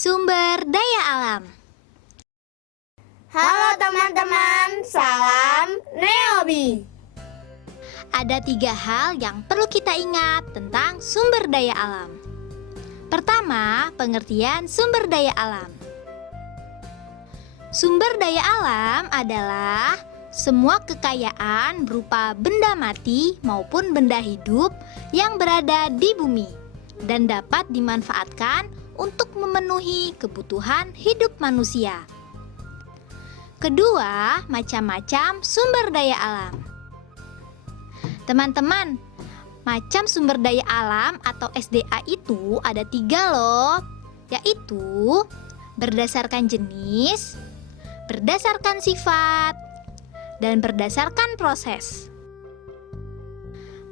Sumber daya alam. Halo teman-teman, salam Neobi. Ada 3 hal yang perlu kita ingat tentang sumber daya alam. Pertama, pengertian sumber daya alam. Sumber daya alam adalah semua kekayaan berupa benda mati maupun benda hidup yang berada di bumi dan dapat dimanfaatkan untuk memenuhi kebutuhan hidup manusia. Kedua, macam-macam sumber daya alam. Teman-teman, macam sumber daya alam atau SDA itu ada 3 loh, yaitu berdasarkan jenis, berdasarkan sifat, dan berdasarkan proses.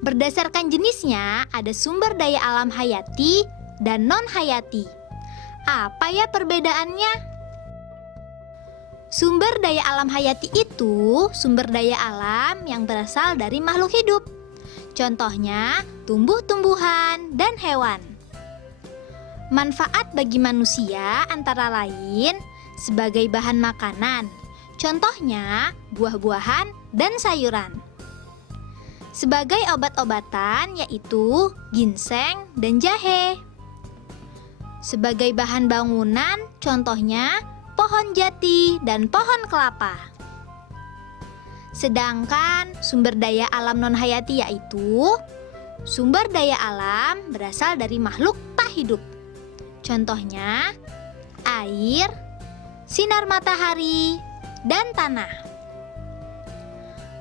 Berdasarkan jenisnya ada sumber daya alam hayati dan non-hayati. Apa ya perbedaannya? Sumber daya alam hayati itu sumber daya alam yang berasal dari makhluk hidup. Contohnya, tumbuh-tumbuhan dan hewan. Manfaat bagi manusia antara lain sebagai bahan makanan. Contohnya, buah-buahan dan sayuran. Sebagai obat-obatan yaitu ginseng dan jahe. Sebagai bahan bangunan, contohnya pohon jati dan pohon kelapa. Sedangkan sumber daya alam non-hayati yaitu sumber daya alam berasal dari makhluk tak hidup. Contohnya air, sinar matahari, dan tanah.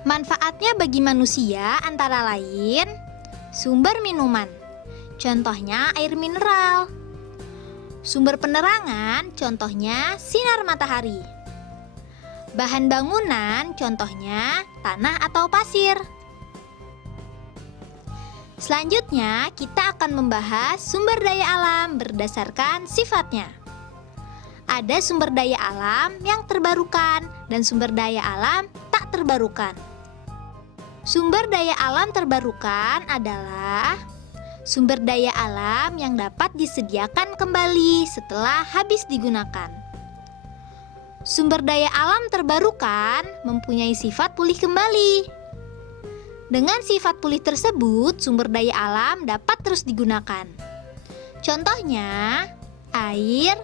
Manfaatnya bagi manusia antara lain sumber minuman, contohnya air mineral. Sumber penerangan, contohnya sinar matahari. Bahan bangunan, contohnya tanah atau pasir. Selanjutnya, kita akan membahas sumber daya alam berdasarkan sifatnya. Ada sumber daya alam yang terbarukan dan sumber daya alam tak terbarukan. Sumber daya alam terbarukan adalah sumber daya alam yang dapat disediakan kembali setelah habis digunakan. Sumber daya alam terbarukan mempunyai sifat pulih kembali. Dengan sifat pulih tersebut, sumber daya alam dapat terus digunakan. Contohnya, air,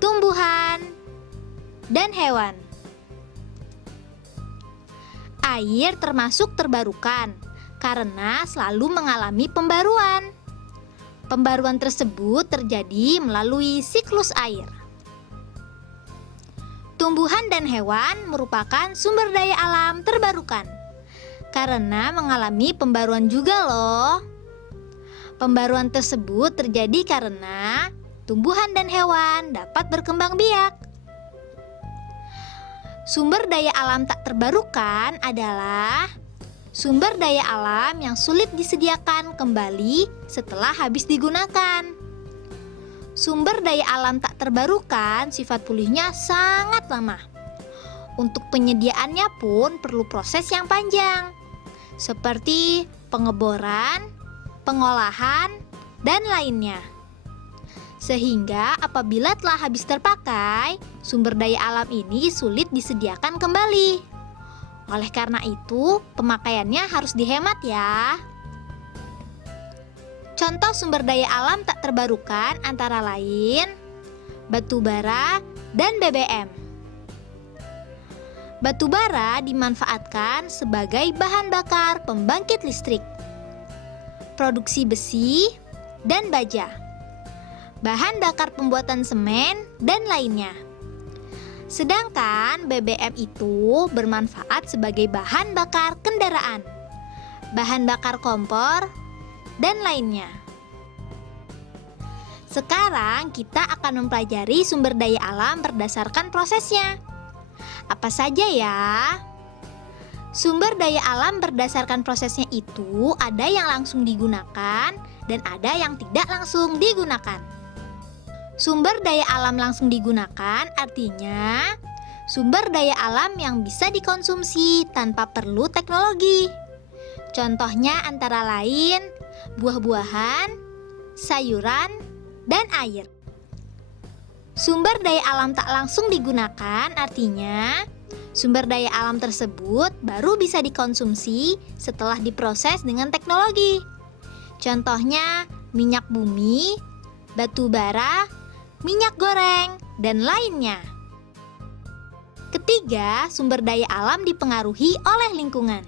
tumbuhan, dan hewan. Air termasuk terbarukan karena selalu mengalami pembaruan. Pembaruan tersebut terjadi melalui siklus air. Tumbuhan dan hewan merupakan sumber daya alam terbarukan karena mengalami pembaruan juga loh. Pembaruan tersebut terjadi karena tumbuhan dan hewan dapat berkembang biak. Sumber daya alam tak terbarukan adalah sumber daya alam yang sulit disediakan kembali setelah habis digunakan. Sumber daya alam tak terbarukan sifat pulihnya sangat lama. Untuk penyediaannya pun perlu proses yang panjang, seperti pengeboran, pengolahan, dan lainnya. Sehingga apabila telah habis terpakai, sumber daya alam ini sulit disediakan kembali. Oleh karena itu, pemakaiannya harus dihemat ya. Contoh sumber daya alam tak terbarukan antara lain batu bara dan BBM. Batu bara dimanfaatkan sebagai bahan bakar pembangkit listrik, produksi besi, dan baja, bahan bakar pembuatan semen, dan lainnya. Sedangkan BBM itu bermanfaat sebagai bahan bakar kendaraan, bahan bakar kompor, dan lainnya. Sekarang kita akan mempelajari sumber daya alam berdasarkan prosesnya. Apa saja ya? Sumber daya alam berdasarkan prosesnya itu ada yang langsung digunakan dan ada yang tidak langsung digunakan. Sumber daya alam langsung digunakan artinya sumber daya alam yang bisa dikonsumsi tanpa perlu teknologi. Contohnya antara lain buah-buahan, sayuran, dan air. Sumber daya alam tak langsung digunakan artinya sumber daya alam tersebut baru bisa dikonsumsi setelah diproses dengan teknologi. Contohnya minyak bumi, batu bara, minyak goreng, dan lainnya. Ketiga, sumber daya alam dipengaruhi oleh lingkungan.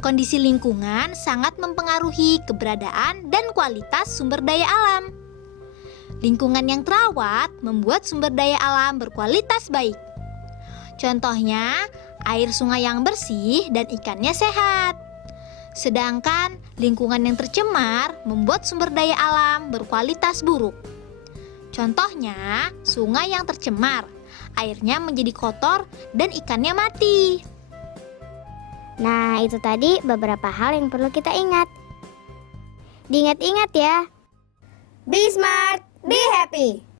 Kondisi lingkungan sangat mempengaruhi keberadaan dan kualitas sumber daya alam. Lingkungan yang terawat membuat sumber daya alam berkualitas baik. Contohnya, air sungai yang bersih dan ikannya sehat. Sedangkan lingkungan yang tercemar membuat sumber daya alam berkualitas buruk. Contohnya, sungai yang tercemar, airnya menjadi kotor dan ikannya mati. Nah, itu tadi beberapa hal yang perlu kita ingat. Diingat-ingat ya. Be smart, be happy.